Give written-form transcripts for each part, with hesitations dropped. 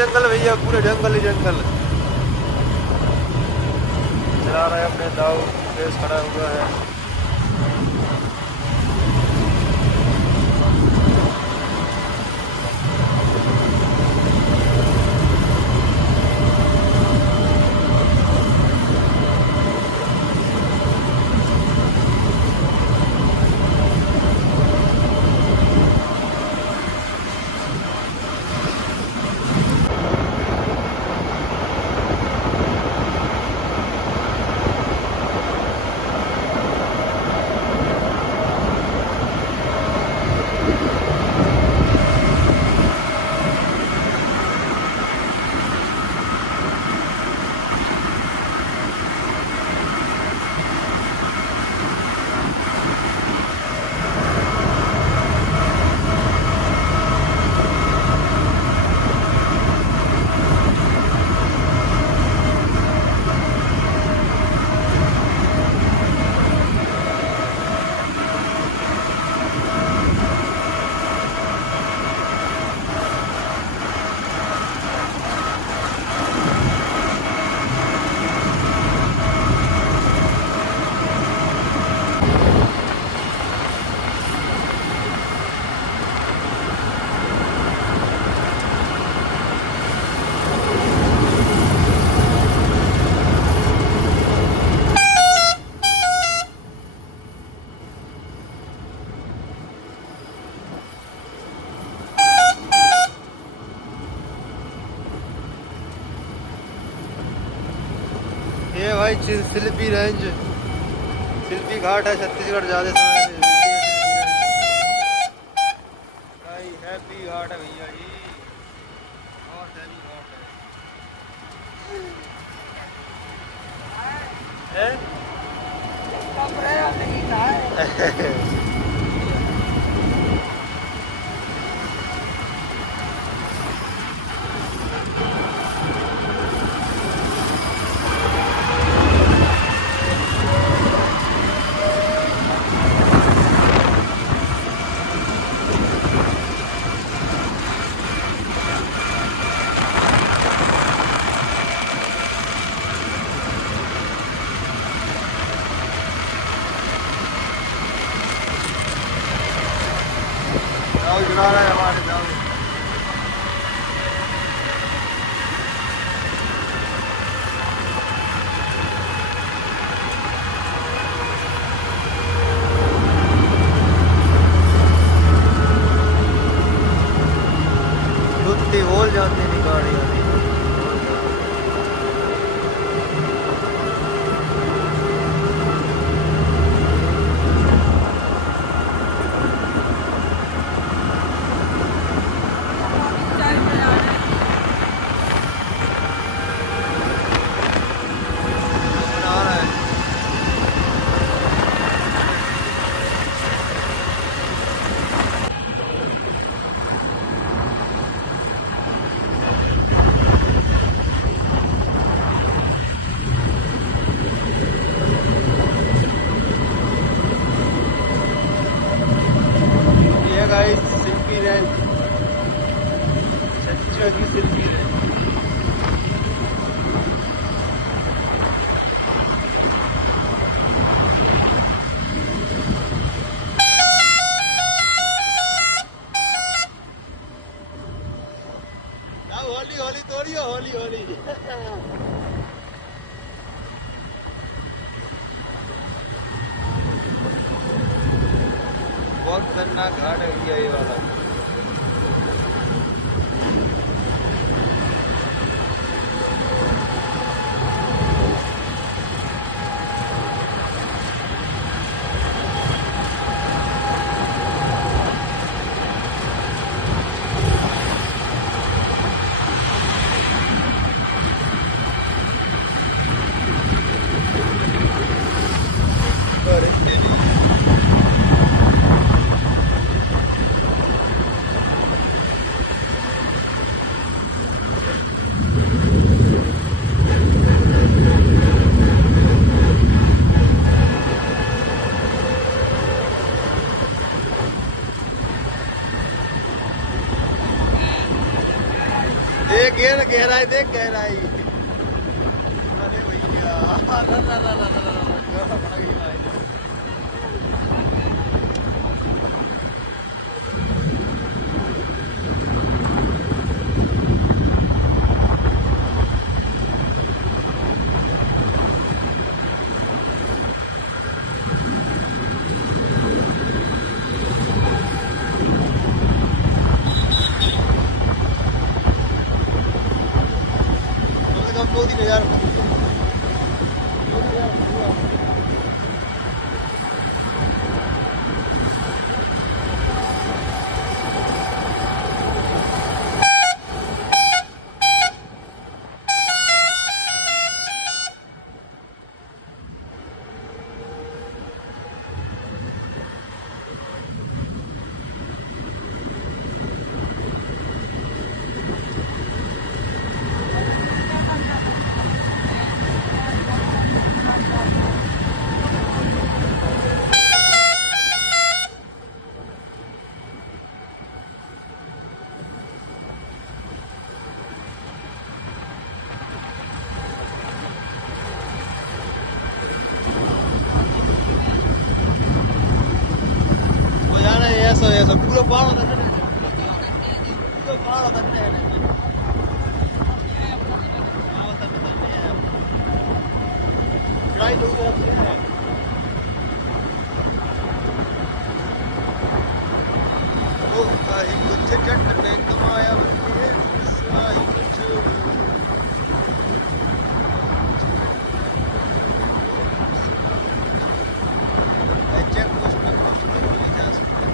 जंगल भैया, पूरे जंगल ही जंगल। चला रहा है अपने दाव, रेस खड़ा हुआ है। ये भाई शिल्पी रेंज, शिल्पी घाट है छत्तीसगढ़ ज्यादा समय से भाई। हैप्पी घाट है भैया जी, बहुत हैवी घाट है। जाओ जुड़ा रहा है हमारे, जाओ। लुत्ती बोल जाती नहीं गाड़ी वाली। गाइस शिल्पी रेंज, छत्तीसगढ़ की शिल्पी रेंज। होली होली तोड़ियो, होली होली। बहुत खतरनाक घाट है भैया ये वाला। गहराई देख गहराई। अरे भैया ला ला ला ला ला दो तीन हजार eso puro palo de puro palo de try to go up there oh I कुछ जट पे कमाया बंदी है कुछ चेक कुछ में कुछ नहीं जा सकता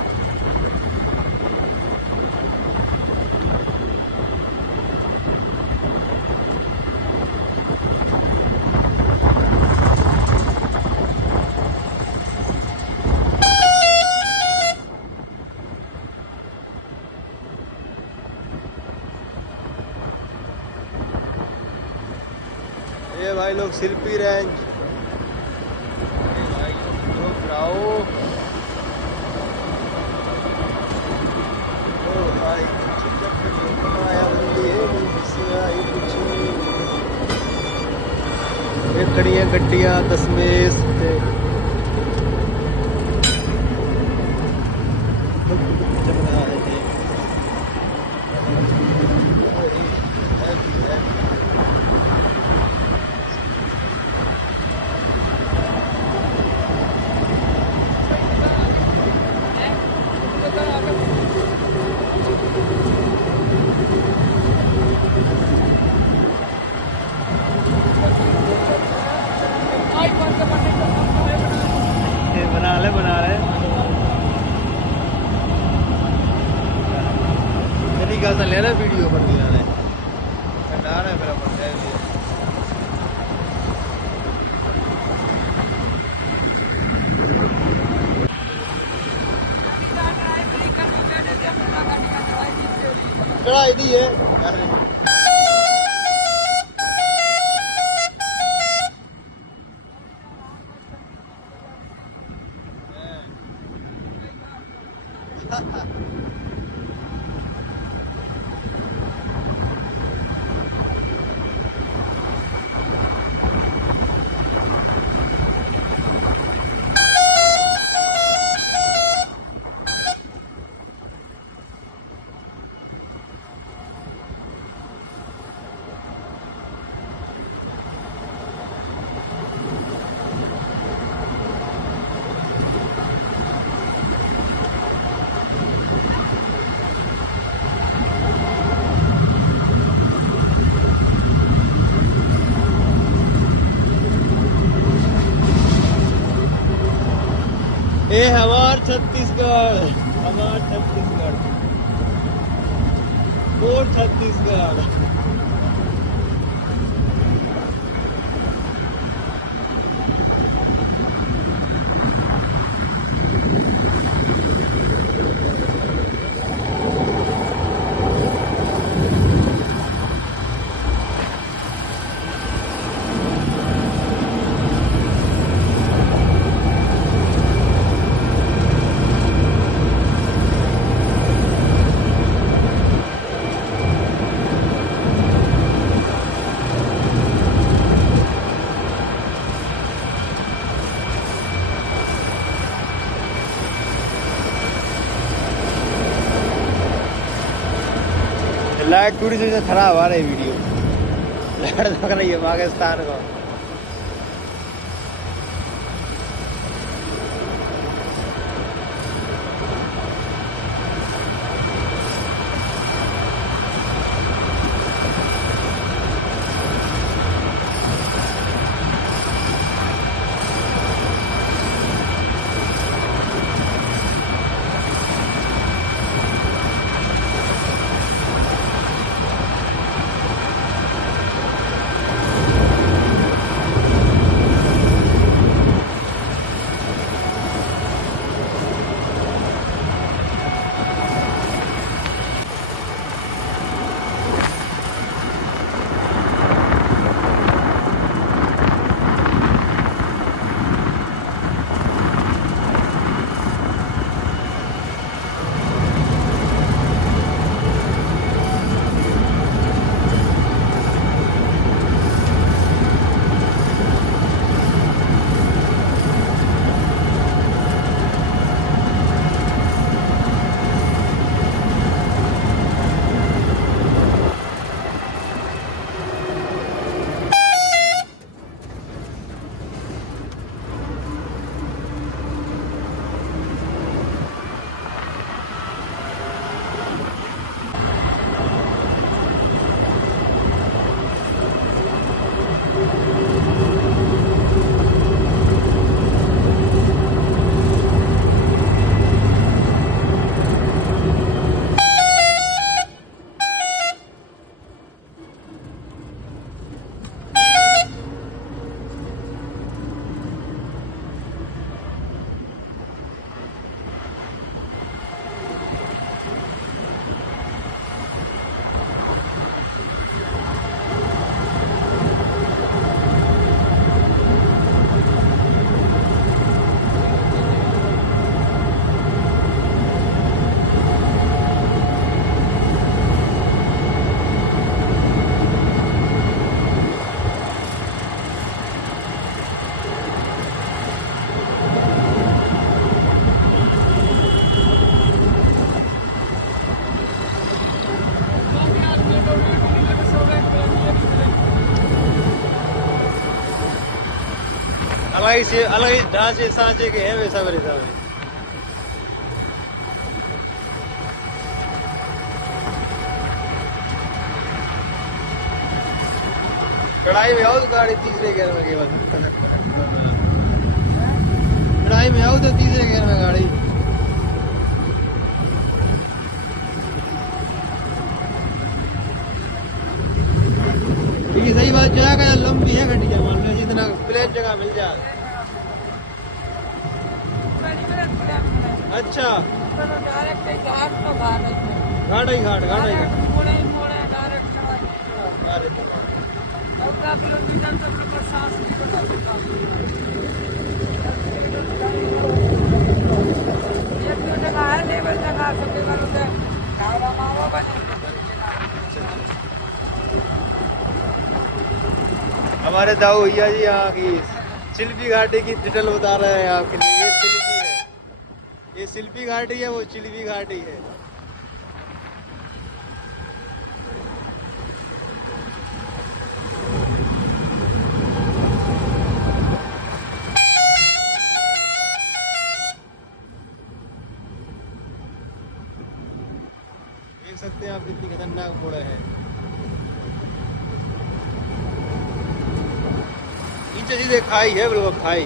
ये भाई लोग शिल्पी रेंज भाई आओ ओ भाई ये खड़ियां गड्डियां दसमेश बना ले मेरी गल ले रहा वीडियो पर दिया है डर है मेरा बंदा कढ़ाई दी है ये हमार छत्तीसगढ़ कोट छत्तीसगढ़ लाइट थोड़ी सी खराब आ रही वीडियो, लाइट लग रही है पाकिस्तान को। अलग ढांचे सांचे के हैं वैसा मेरे हिसाब से। कढ़ाई में आओ तो गाड़ी तीसरे गियर में केवल, कढ़ाई में आओ तो तीसरे गियर में गाड़ी। सही बात जाएगा, लंबी है गड्डी, मान लो जितना प्लेन जगह मिल जाए। अच्छा घाट ही घाट हमारे दाऊ भैया जी यहाँ की चिल्पी घाटी की डिटेल बता रहे हैं आपके लिए। ये चिल्पी है, ये शिल्पी घाटी है, वो चिल्पी घाटी है। देख सकते हैं आप कितनी खतरनाक मोड़ है। नीचे सीधे खाई है, बिल्कुल खाई।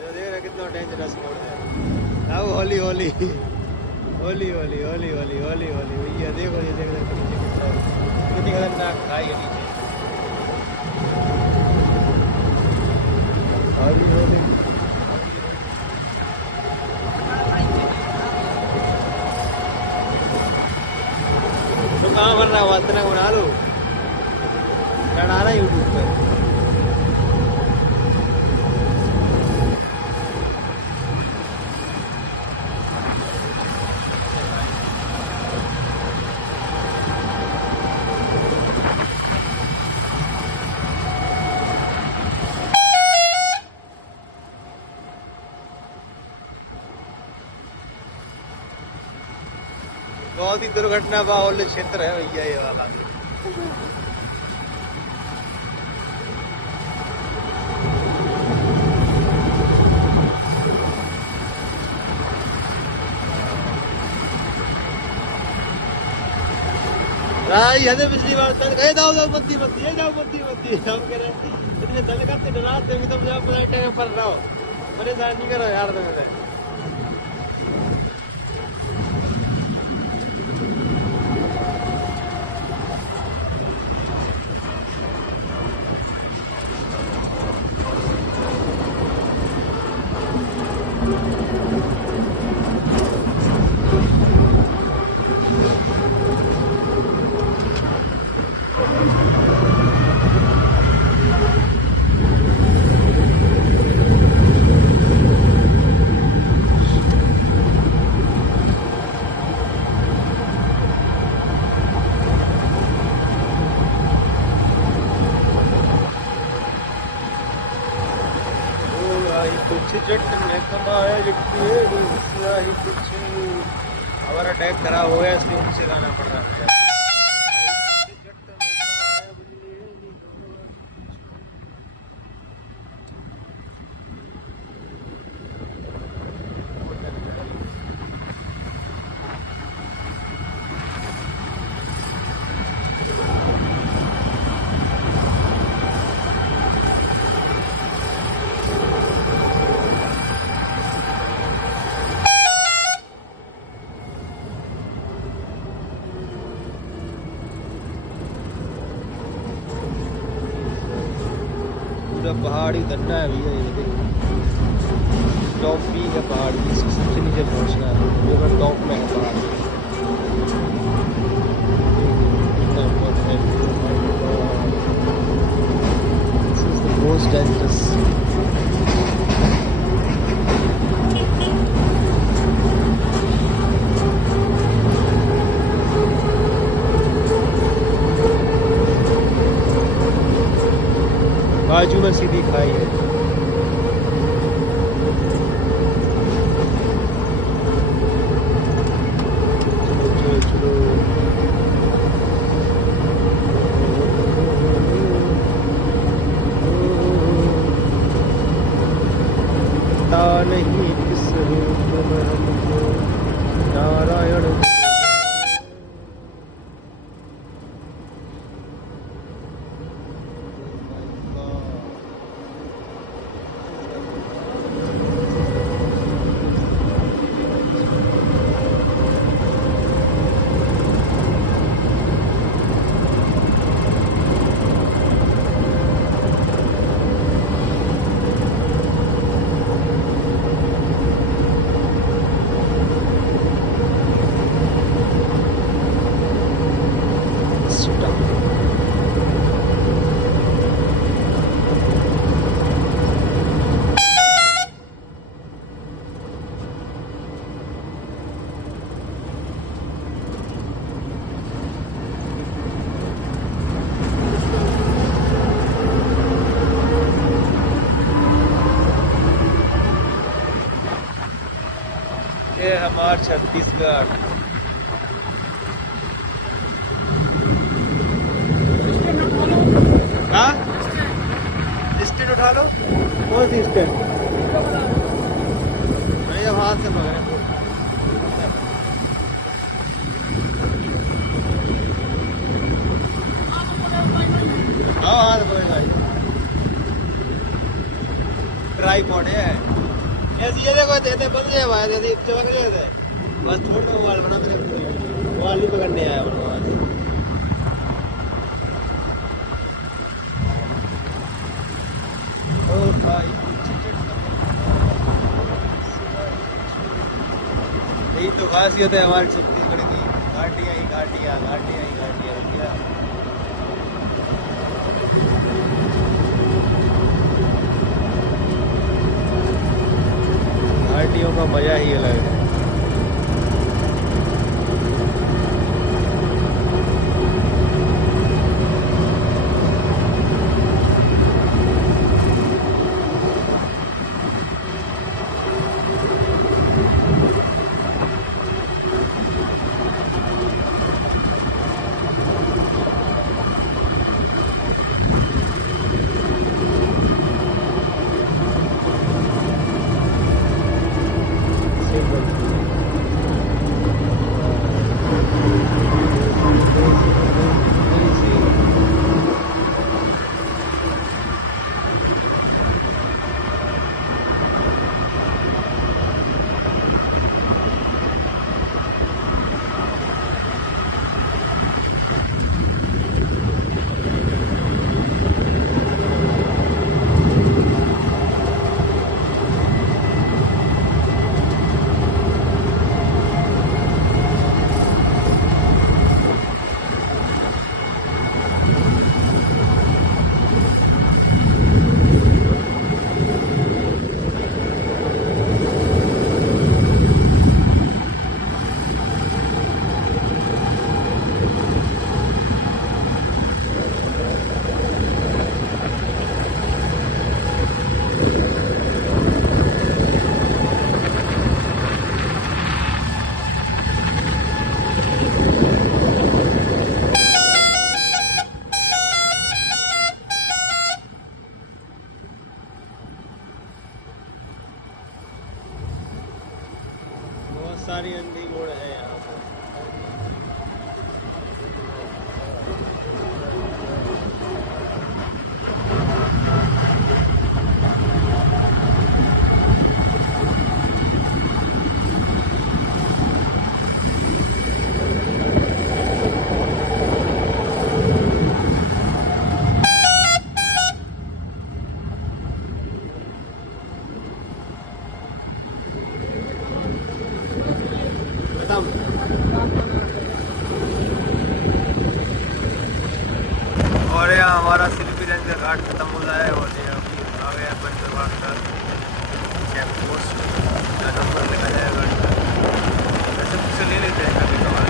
जो देख रहे कितना डेंजरस मोड़ है। आओ होली होली होली होली होली होली होली होली भैया देखो, ये देख रहे कितनी खतरनाक खाई है नीचे। होली होली तो कहाँ भर रहा हुआ, इतना बना लो, डाला यूट्यूब पर। बहुत ही दुर्घटना बाहुल्य क्षेत्र है भैया ये वाला। हदे पिछली बार तक जाओ जाओ बत्ती बत्ती है, जाओ बत्ती बत्ती हम कह रहे इतने दल करते डराते भी तुम जाओ फ्लाइट टाइम पर रहो, परेशान नहीं करो यार तुम्हें। हमारा टैग खराब हो गया इसलिए उनसे गाना पड़ रहा है। पूरा पहाड़ी धन्ना है भैया, ये देखो टॉप भी है पहाड़ की, सबसे नीचे पहुंचना है, बिल्कुल टॉप में है पहाड़। This is the most dangerous. बाजू में सीधी खाई है। चलो चलो पता नहीं किस रूप में हमको नारायण। ये हमारा छत्तीसगढ़। हाँ स्टेट उठा लो, कौन सी स्टेट? नहीं अब हाथ से पकड़े। हाँ हाथ पकड़े ट्राइपॉड है ऐसी, ये देखो देते बंद जाए भाई, ऐसी चमक जाए थे बस छोड़ दो, वाल बना के वाल ही पकड़ने आया वहाँ से। ओ भाई यही तो खासियत है हमारी छत्तीसगढ़ की, घाटियाँ ही घाटियाँ, घाटियाँ ही घाटियाँ भैया। घाटियों का मजा ही अलग है। सारी अंधी घोड़ है यहाँ पर। और यहाँ हमारा सिल्पीगंज का घाट खत्म हो रहा है और ये अभी आ गया पंचरबाग का चेक पोस्ट का नंबर लिखा जाएगा घाट का। वैसे मुझसे ले लेते हैं कभी कभार।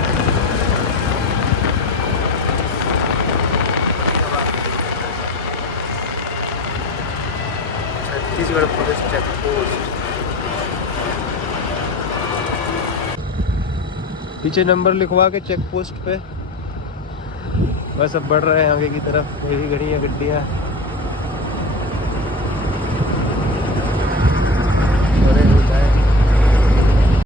छत्तीसगढ़ पुलिस चेक पोस्ट, पीछे नंबर लिखवा के चेक पोस्ट पे बस अब बढ़ रहे हैं आगे की तरफ। यही गाड़ियाँ गड्डियाँ